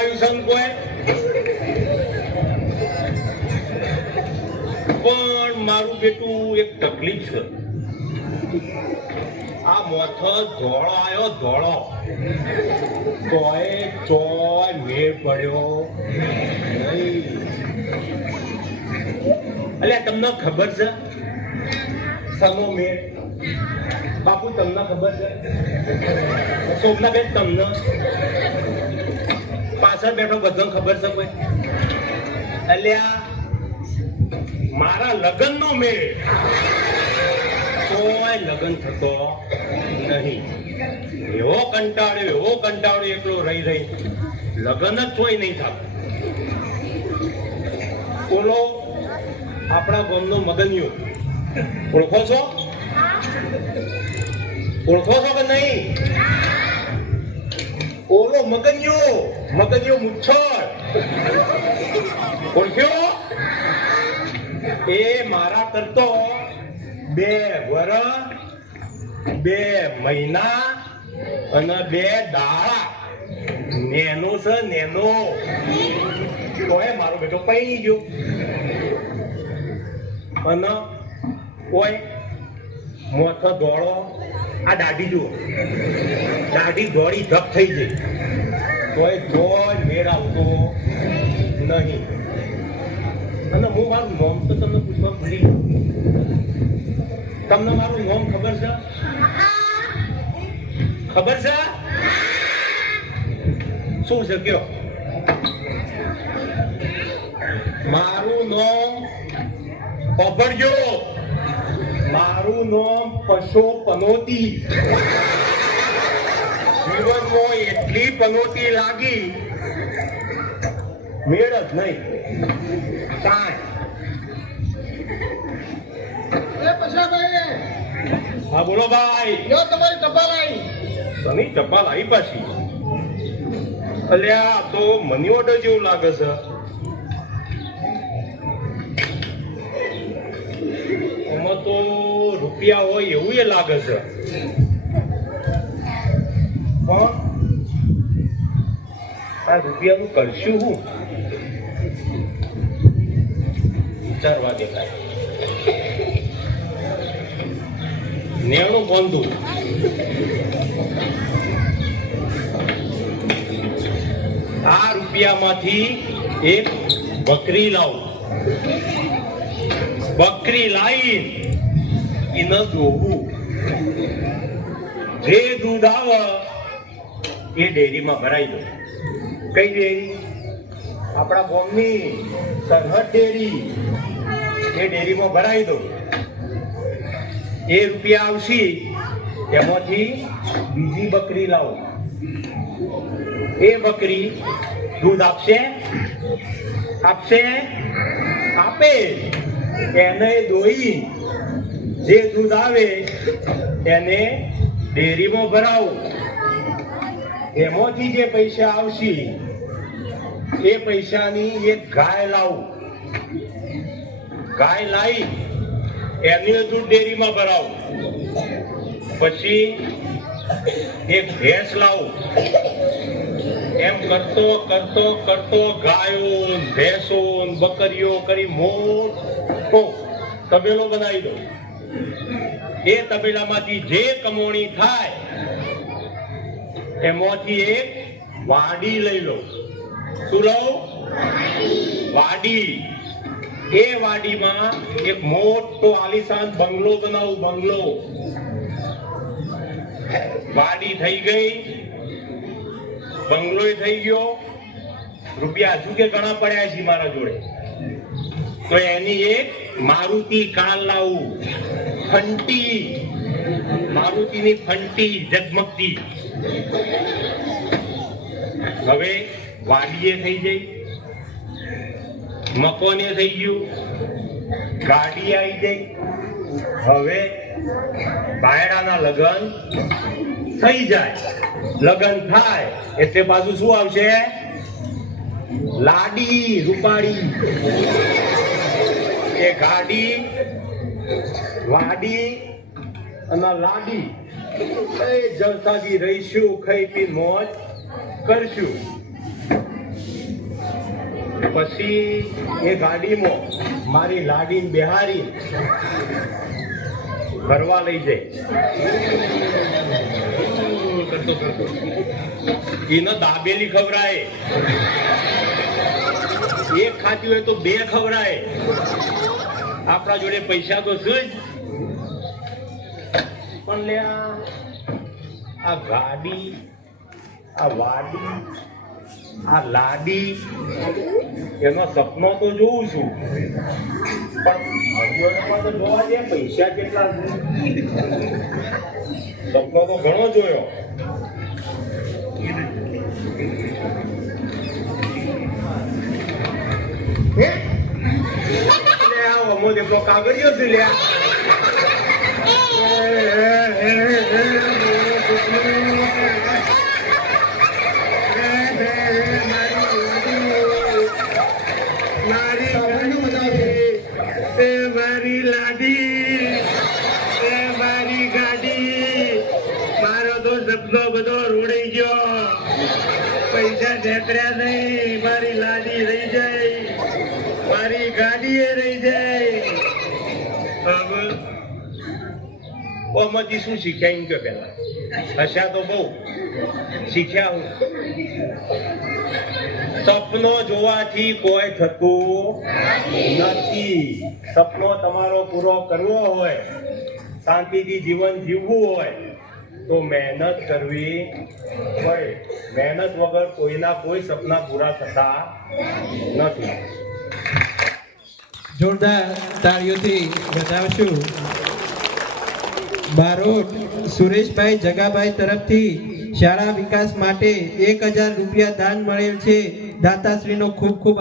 બનાવ્યું છે ને કોઈ? પણ મારું બેટું એક તકલીફ છે. આ મોથો ધોળો આવ્યો, ધોળો તોય ચોય મેળ પડ્યો નહીં. અલ્યા તમને ખબર છે સમો મેળ? બાપુ તમને ખબર છે? સોમનાબેન તમને? પાછળ બેઠો બધાને ખબર છે કોઈ? અલ્યા મારા લગ્ન નો મેળ કોઈ લગ્ન થતો નહીં. એવો કંટાળ્યો એકલો રહી લગ્ન જ કોઈ નહીં થતું. બોલો આપણા ગામનો મગનિયો ઓળખો છો કે નહીં? ઓલો મગનિયો મુચ્છર ઓળખ્યો? એ મારા કરતો 2 વર્ષ 2 મહિના અને 2 દાડા નેનો છે, નેનો. તોય મારો બેટો પૈણી ગયો. અને કોઈ મોથો ધોળો, આ દાઢી જુઓ, દાઢી ધોળી ધપ થઈ ગઈ. તોય જોઈ મેળ આવતો નહીં. અને હું મારું નામ તો તમને પૂછવા ભૂલી ગયો. તમને મારું નામ ખબર છે? ખબર છે? શું છે કયો? મારું નામ પભરજો. મારું નામ પશો પનોતી. જીવનમાં એટલી પનોતી લાગી મેળ જ નહીં. હા બોલો ભાઈ. તમારી ટપાલ આવી. શની ટપાલ આવી પાછી? અલ્યા તો મની ઓર્ડર જેવું લાગે છે. આમાં તો રૂપિયા હોય એવું એ લાગે છે. પણ આ રૂપિયાનું કરશું હું? વિચારવા દેખાય. 90 બોંધું. આ રૂપિયામાંથી એક બકરી લાવું. બકરી લાવી એને દોવું. જે દૂધ આવે એ ડેરીમાં ભરાઈ દો. કઈ ડેરી? આપણા ગામની સરહદ ડેરી. એ ડેરીમાં ભરાઈ દો. એ રૂપિયા આવશે એમાંથી બીજી બકરી લાવો. એ બકરી દૂધ આપશે આપે. એને દોઈ જે દૂધ આવે એને ડેરીમાં ભરાવો. એમાંથી જે પૈસા આવશે એ પૈસાની એક ગાય લાવો. ગાય લાવી એની દૂધ ડેરીમાં ભરાવો. પછી એક ભેંસ લાવો. એમ કરતો ગાયો, ભેંસો, બકરીઓ કરી મોટો તબેલો બનાવી દો. એ તબેલામાંથી જે કમોણી થાય એમાંથી એક વાડી લઈ લો. શું લો? વાડી. એ વાડીમાં એક મોટો આલીશાન બંગલો બનાવું. બંગલો. વાડી થઈ ગઈ, બંગલો થઈ ગયો. રૂપિયા હજુ કે ઘણા પડ્યા છે મારા જોડે. તો એની એક મારુતિ કાર લાવું. ફંટી. મારુતિની ફંટી ઝગમગતી. હવે વાડીએ થઈ જઈ, મકોને થઈ ગયું, ગાડી આવી ગઈ. હવે બાયડાના લગન થઈ જાય. લગન થાય એટલે પાછું શું આવશે? લાડી, રૂપાડી. એ ગાડી, વાડી અને લાડી એ જલસાથી રહીશું, ખાઈ પી મોજ કરશું. પછી એ ગાડીમાં મારી લાડીને બેહારી ફરવા લઈ જાય. એને દાબેલી ખવરાય, એક ખાતી હોય તો બે ખવરાય. આપણા જોડે પૈસા તો છે જ, પણ લે આ ગાડી, આ વાડી, આ લાડી, એનો સપનો તો જોઉં છું, પણ તો જોવા દે પૈસા કેટલા છે. સપનો તો ઘણો જોયો. કાગળિયો છે લ્યા. મારી લાડી, મારી ગાડી, મારો તો સપનો બધો રોડાઈ ગયો. પૈસા ઢેકર્યા નહીં, મારી લાડી રહી જાય, મારી ગાડી એ રહી જાય. ઓમાંથી શું શીખ્યા એમ કે પેલા હસ્યા તો બહુ શીખ્યા. હું સપનો જોવાથી કોઈ થતું નથી. સપનો તમારો પૂરો કરવો હોય, શાંતિથી જીવન જીવવું હોય તો મહેનત કરવી પડે. મહેનત વગર કોઈના કોઈ સપના પૂરા થતા નથી. જોરદાર તાળીઓથી વધાવશું. બારોટ સુરેશભાઈ જગાભાઈ તરફથી શાળા વિકાસ માટે 1000 રૂપિયા દાન મળેલ છે. દાતાશ્રીનો ખૂબ ખૂબ